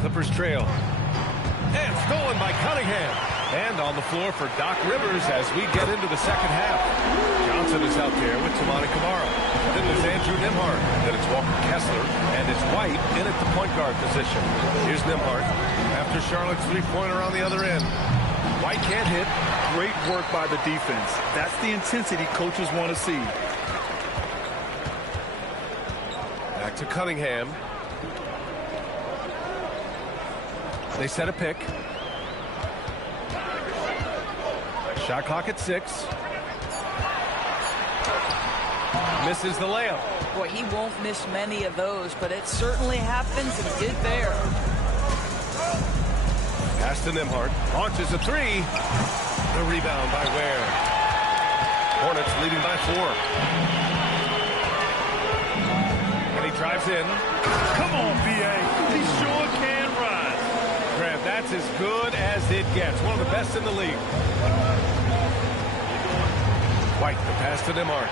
Clippers trail. And stolen by Cunningham. And on the floor for Doc Rivers as we get into the second half. Johnson is out there with Tamani Kamara. Then there's Andrew Nembhard. Then it's Walker Kessler. And it's White in at the point guard position. Here's Nembhard after Charlotte's three-pointer on the other end. White can't hit. Great work by the defense. That's the intensity coaches want to see. Back to Cunningham. They set a pick. Shot clock at 6. Misses the layup. Boy, he won't miss many of those, but it certainly happens, and he did there. Pass to Nembhard. Launches a 3. The rebound by Ware. Hornets leading by 4. And he drives in. Come on, B.A. He sure can rise. Grant, that's as good as it gets. One of the best in the league. White, the pass to Nembhard.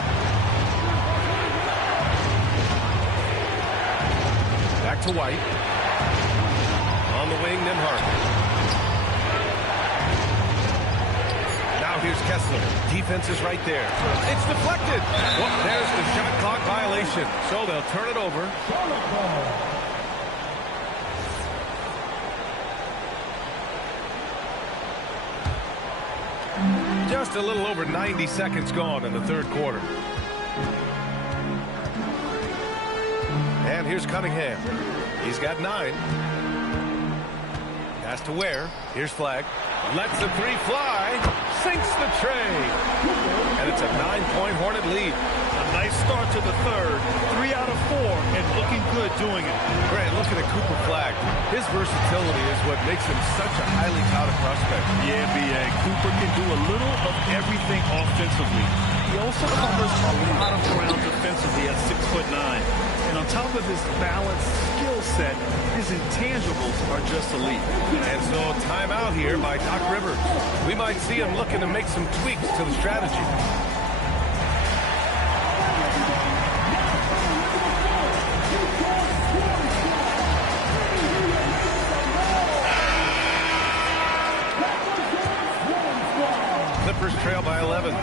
Back to White. On the wing, Nembhard. Now here's Kessler. Defense is right there. It's deflected. Well, there's the shot clock violation. So they'll turn it over. Just a little over 90 seconds gone in the third quarter. And here's Cunningham. He's got 9. Pass to Ware. Here's Flag. Lets the 3 fly. Sinks the tray. And it's a 9-point Hornet lead. A nice start to the third. 3 out of 4 and looking good doing it. Grant, looking at Cooper Flag. His versatility is what makes him such a highly touted prospect. Yeah, B.A. Cooper can do a little of everything offensively. He also covers a lot of ground defensively at 6'9". And on top of his balanced skill set, his intangibles are just elite. And so timeout here by Doc Rivers. We might see him looking to make some tweaks to the strategy. Clippers trail by 11.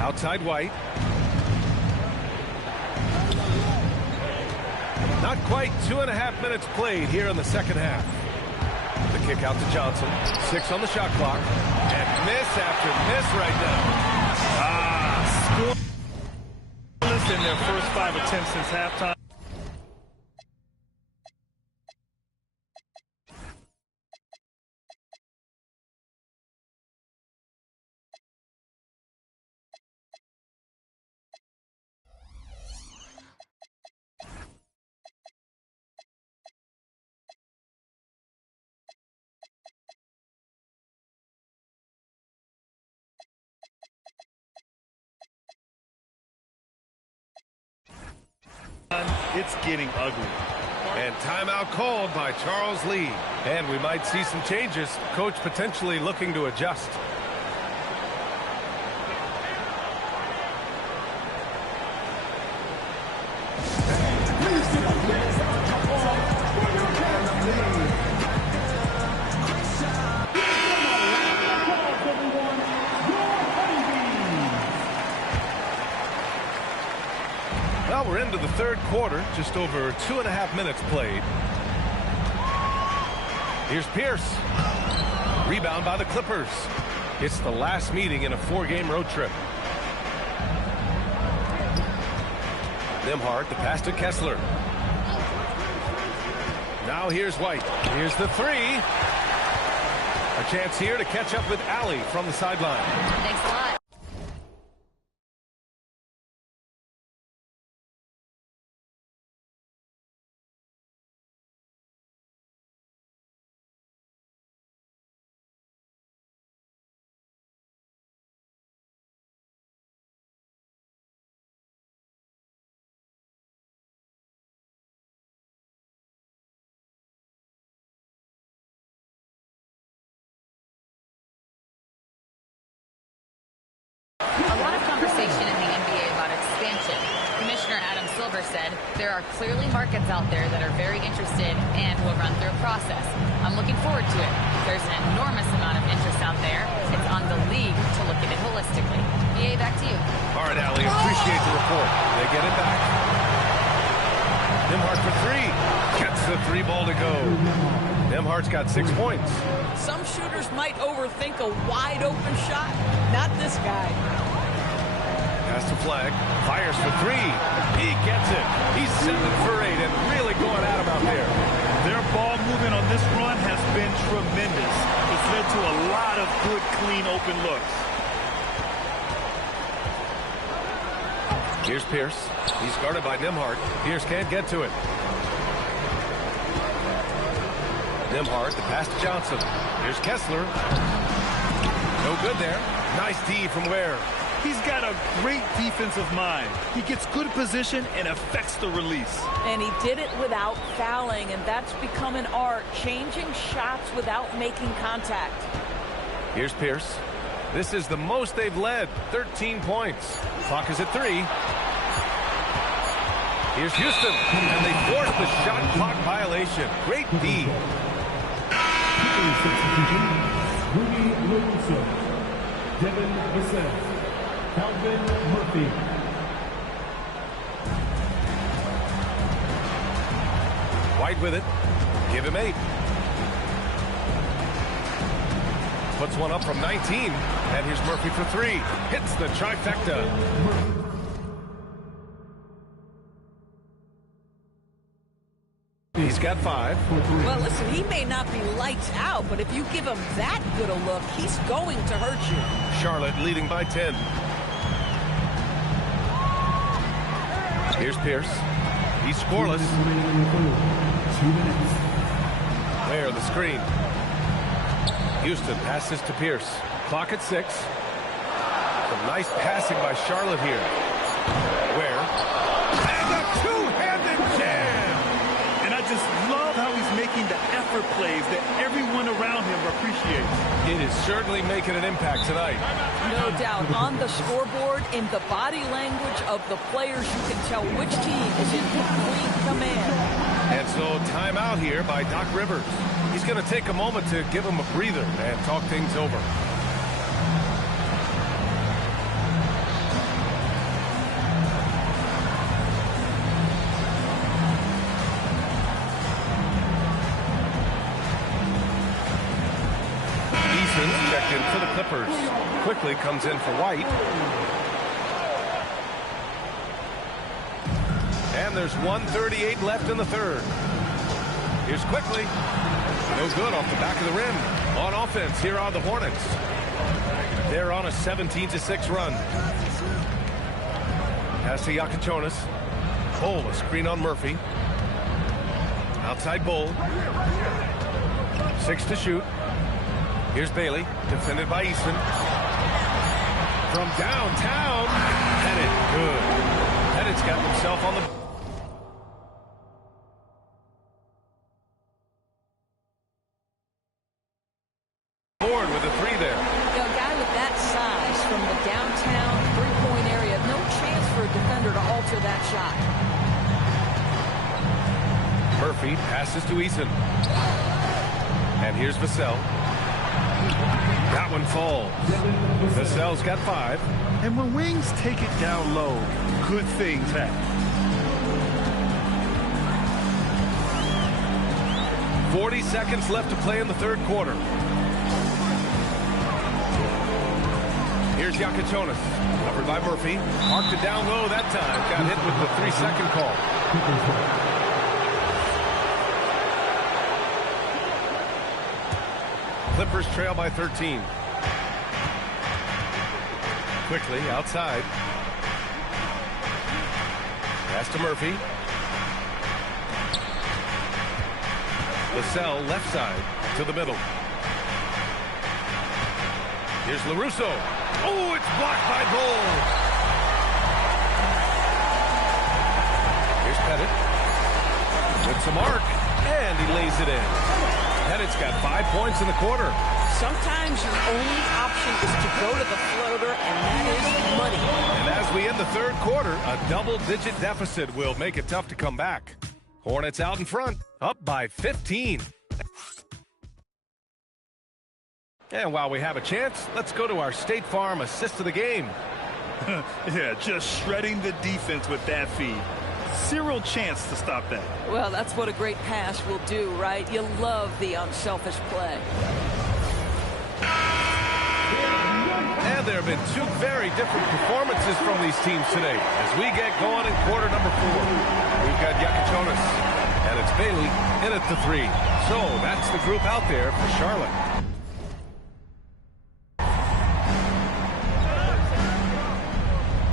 Outside White. Not quite 2.5 minutes played here in the second half. The kick out to Johnson. 6 on the shot clock. And miss after miss right now. Scoreless in their first 5 attempts since halftime. It's getting ugly. And timeout called by Charles Lee. And we might see some changes. Coach potentially looking to adjust. Well, we're into the third quarter, just over 2.5 minutes played. Here's Pierce. Rebound by the Clippers. It's the last meeting in a 4-game road trip. Nembhard, the pass to Kessler. Now here's White. Here's the 3. A chance here to catch up with Allie from the sideline. Thanks a lot. Silver said, there are clearly markets out there that are very interested and will run through a process. I'm looking forward to it. There's an enormous amount of interest out there. It's on the league to look at it holistically. BA, back to you. All right, Allie, appreciate the report. They get it back. Nembhard for three. Gets the three ball to go. Nembhard's got 6 points. Some shooters might overthink a wide open shot. Not this guy. Pass the flag. Fires for three. He gets it. He's 7 for 8 and really going at him out there. Their ball movement on this run has been tremendous. It's led to a lot of good, clean, open looks. Here's Pierce. He's guarded by Nembhard. Pierce can't get to it. Nembhard, the pass to Johnson. Here's Kessler. No good there. Nice D from Ware. He's got a great defensive mind. He gets good position and affects the release. And he did it without fouling, and that's become an art, changing shots without making contact. Here's Pierce. This is the most they've led, 13 points. Clock is at 3. Here's Houston, and they force the shot clock violation. Great D. White with it. Give him 8. Puts one up from 19. And here's Murphy for 3. Hits the trifecta. He's got 5. Well, listen, he may not be lights out, but if you give him that good a look, he's going to hurt you. Charlotte leading by 10. Here's Pierce. He's scoreless. Ware the screen. Houston passes to Pierce. Clock at 6. Some nice passing by Charlotte here. Ware. And a two-handed jam! And I just love how he's making the effort plays that everyone around him appreciates. It is certainly making an impact tonight. No doubt. On the scoreboard, in the body language of the players, you can tell which team is in complete command. And so timeout here by Doc Rivers. He's going to take a moment to give him a breather and talk things over. Eason checked in for the Clippers. Quickly comes in for White. And there's 1:38 left in the third. Here's Quickly. No good off the back of the rim. On offense, here are the Hornets. They're on a 17-6 run. Pass to Jojo. Bull, a screen on Murphy. Outside Bull. 6 to shoot. Here's Bailey, defended by Eason. From downtown. Pettit, good. Pettit's got himself on the board with a 3 there. You know, a guy with that size from the downtown three-point area, no chance for a defender to alter that shot. Murphy passes to Eason. And here's Vassell. That one falls. Vassell's got 5. And when wings take it down low, good things happen. 40 seconds left to play in the third quarter. Here's Jojo. Covered by Murphy. Marked it down low that time. Got hit with the 3-second call. Clippers trail by 13. Quickly outside. Pass to Murphy. Vassell left side to the middle. Here's LaRusso. Oh, it's blocked by Bull. Here's Pettit. With some arc, and he lays it in. And it's got 5 points in the quarter. Sometimes your only option is to go to the floater, and that is money. And as we end the third quarter, a double-digit deficit will make it tough to come back. Hornets out in front, up by 15. And while we have a chance, let's go to our State Farm assist of the game. Yeah, just shredding the defense with that feed. Zero chance to stop that. Well, that's what a great pass will do, right? You love the unselfish play. And there have been two very different performances from these teams today as we get going in quarter number 4. We've got Jojo, and it's Bailey in at the 3. So that's the group out there for Charlotte.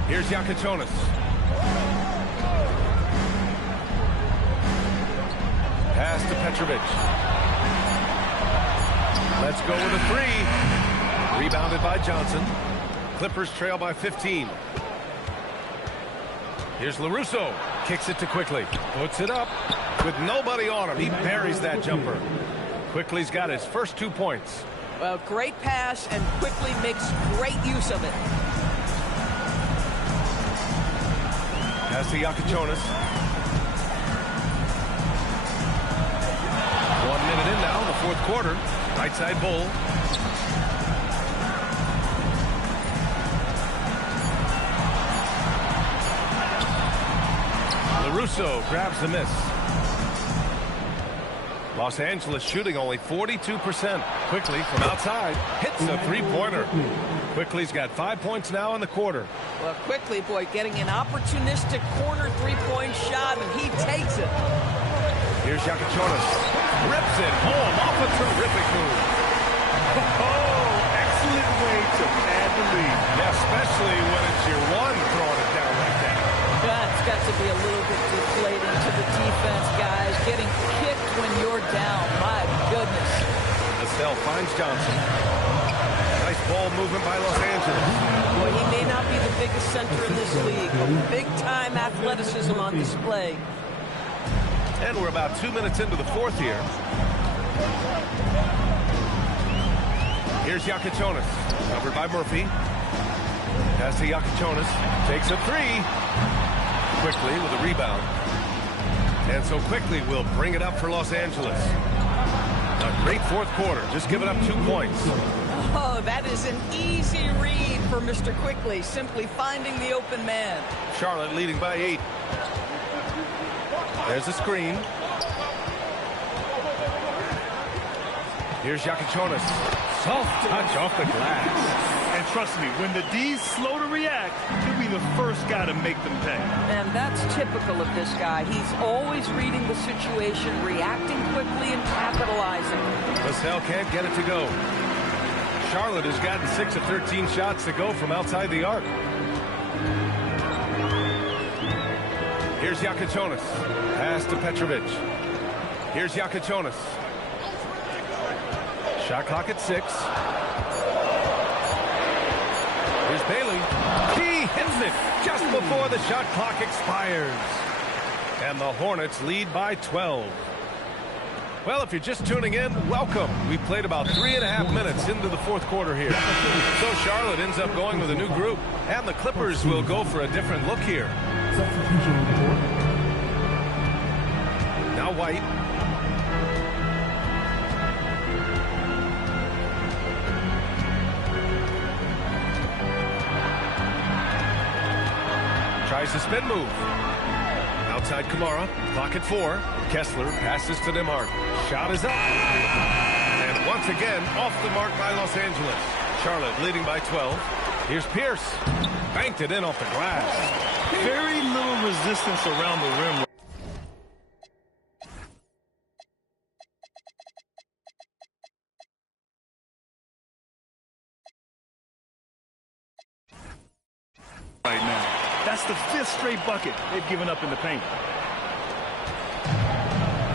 Here's Jojo. Pass to Petrovic. Let's go with a 3. Rebounded by Johnson. Clippers trail by 15. Here's LaRusso. Kicks it to Quickly. Puts it up with nobody on him. He buries that jumper. Quickly's got his first 2 points. Well, great pass, and Quickly makes great use of it. Pass to Jojo. 1 minute in now in the fourth quarter. Right side Bull. LaRusso grabs the miss. Los Angeles shooting only 42%. Quickly from outside. Hits a three-pointer. Quickly's got 5 points now in the quarter. Well, Quickly, boy, getting an opportunistic corner three-point shot, and he takes it. Here's Jojo. Rips it home off a terrific move. Oh, excellent way to pad the lead. Yeah, especially when it's your one throwing it down like that. That's got to be a little bit deflating to the defense, guys. Getting kicked when you're down. My goodness. Estelle finds Johnson. Nice ball movement by Los Angeles. Boy, he may not be the biggest center in this league, but big-time athleticism on display. And we're about 2 minutes into the fourth here. Here's Jojo. Covered by Murphy. Pass to Jojo. Takes a 3. Quickly with a rebound. And so Quickly will bring it up for Los Angeles. A great fourth quarter. Just giving up 2 points. Oh, that is an easy read for Mr. Quickly. Simply finding the open man. Charlotte leading by 8. There's a screen. Here's Jojo. Soft touch off the glass. And trust me, when the D's slow to react, he'll be the first guy to make them pay. And that's typical of this guy. He's always reading the situation, reacting quickly, and capitalizing. LaSalle can't get it to go. Charlotte has gotten 6 of 13 shots to go from outside the arc. Here's Jojo. Pass to Petrovic. Here's Jojo. Shot clock at 6. Here's Bailey. He hits it just before the shot clock expires. And the Hornets lead by 12. Well, if you're just tuning in, welcome. We played about 3.5 minutes into the fourth quarter here. So Charlotte ends up going with a new group. And the Clippers will go for a different look here. Now White. Tries the spin move. Outside Kamara. Clock at 4. Kessler passes to Nembhard. Shot is up. And once again, off the mark by Los Angeles. Charlotte leading by 12. Here's Pierce. Banked it in off the glass. Very little resistance around the rim. Right now. That's the 5th straight bucket they've given up in the paint.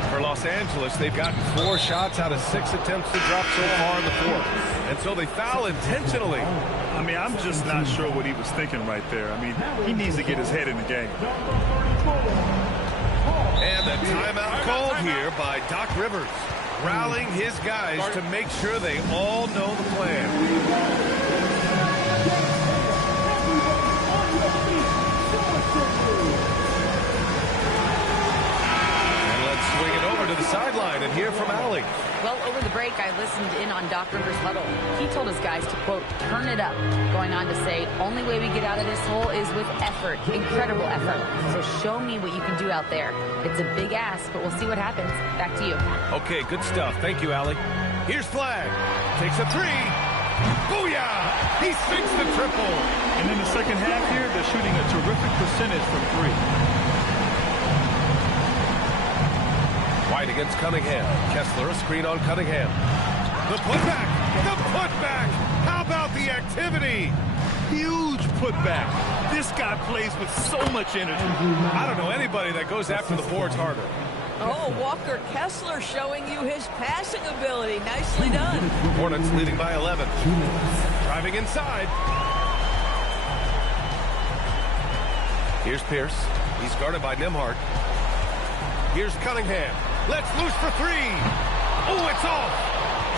For Los Angeles, they've gotten 4 shots out of 6 attempts to drop so far in the fourth. And so they foul intentionally. I mean, I'm just not sure what he was thinking right there. I mean, he needs to get his head in the game. And a timeout called here by Doc Rivers. rallying his guys to make sure they all know the plan. Swing it over to the sideline and hear from Allie. Well, over the break, I listened in on Doc Rivers' huddle. He told his guys to, quote, turn it up, going on to say, only way we get out of this hole is with effort, incredible effort. So show me what you can do out there. It's a big ask, but we'll see what happens. Back to you. Okay, good stuff. Thank you, Allie. Here's Flag. Takes a three. Booyah! He sinks the triple. And in the second half here, they're shooting a terrific percentage from three. White against Cunningham. Kessler, a screen on Cunningham. The putback! The putback! How about the activity? Huge putback. This guy plays with so much energy. I don't know anybody that goes after the boards harder. Oh, Walker Kessler showing you his passing ability. Nicely done. Hornets leading by 11. Driving inside. Here's Pierce. He's guarded by Nembhard. Here's Cunningham. Let's loose for three. Oh, it's off.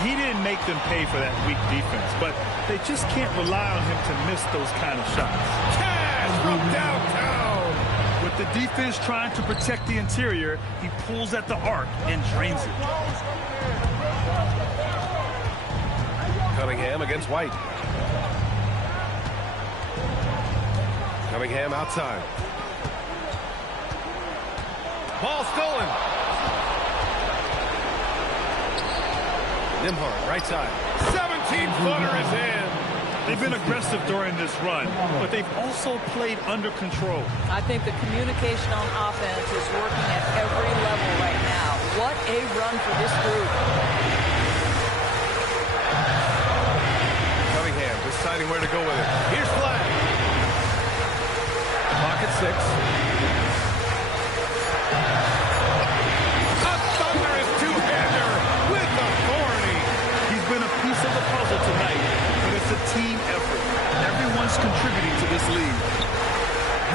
He didn't make them pay for that weak defense, but they just can't rely on him to miss those kind of shots. Cash from downtown. With the defense trying to protect the interior, he pulls at the arc and drains it. Cunningham against White. Cunningham outside. Ball stolen. Nembhard, right side. 17-footer is in. They've been aggressive during this run, but they've also played under control. I think the communication on offense is working at every level right now. What a run for this group. Cunningham deciding where to go with it. Here's Flag. Pocket six. A thunderous two-hander with authority. He's been a piece of the puzzle tonight, but it's a team effort. Everyone's contributing to this lead.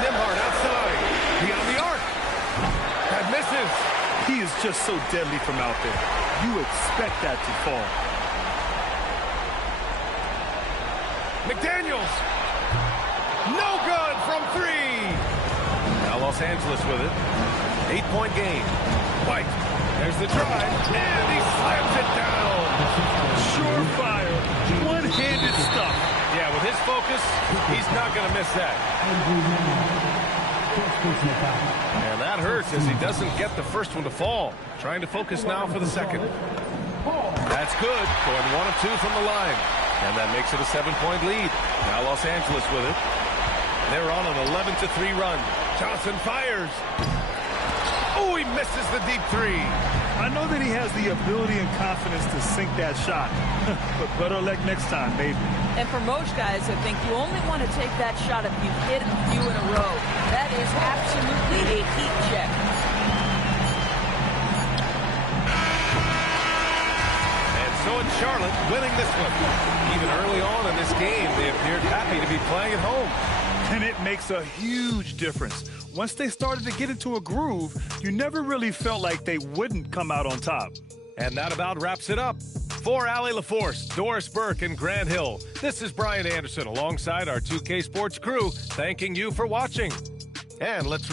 Nembhard outside. Beyond the arc. That misses. He is just so deadly from out there. You expect that to fall. McDaniels. No good from three. Now Los Angeles with it. 8-point game. White. There's the drive. And he slams it down. Surefire. One-handed stuff. Yeah, with his focus, he's not going to miss that. And that hurts as he doesn't get the first one to fall. Trying to focus now for the second. That's good. Going 1 of 2 from the line. And that makes it a 7-point lead. Now Los Angeles with it. They're on an 11-3 run. Johnson fires. Oh, he misses the deep three. I know that he has the ability and confidence to sink that shot. But better luck next time, maybe. And for most guys, I think you only want to take that shot if you hit a few in a row. That is absolutely a heat check. And so it's Charlotte winning this one. Even early on in this game, they appeared happy to be playing at home. And it makes a huge difference. Once they started to get into a groove, you never really felt like they wouldn't come out on top. And that about wraps it up. For Allie LaForce, Doris Burke, and Grant Hill, this is Brian Anderson alongside our 2K Sports crew, thanking you for watching. And let's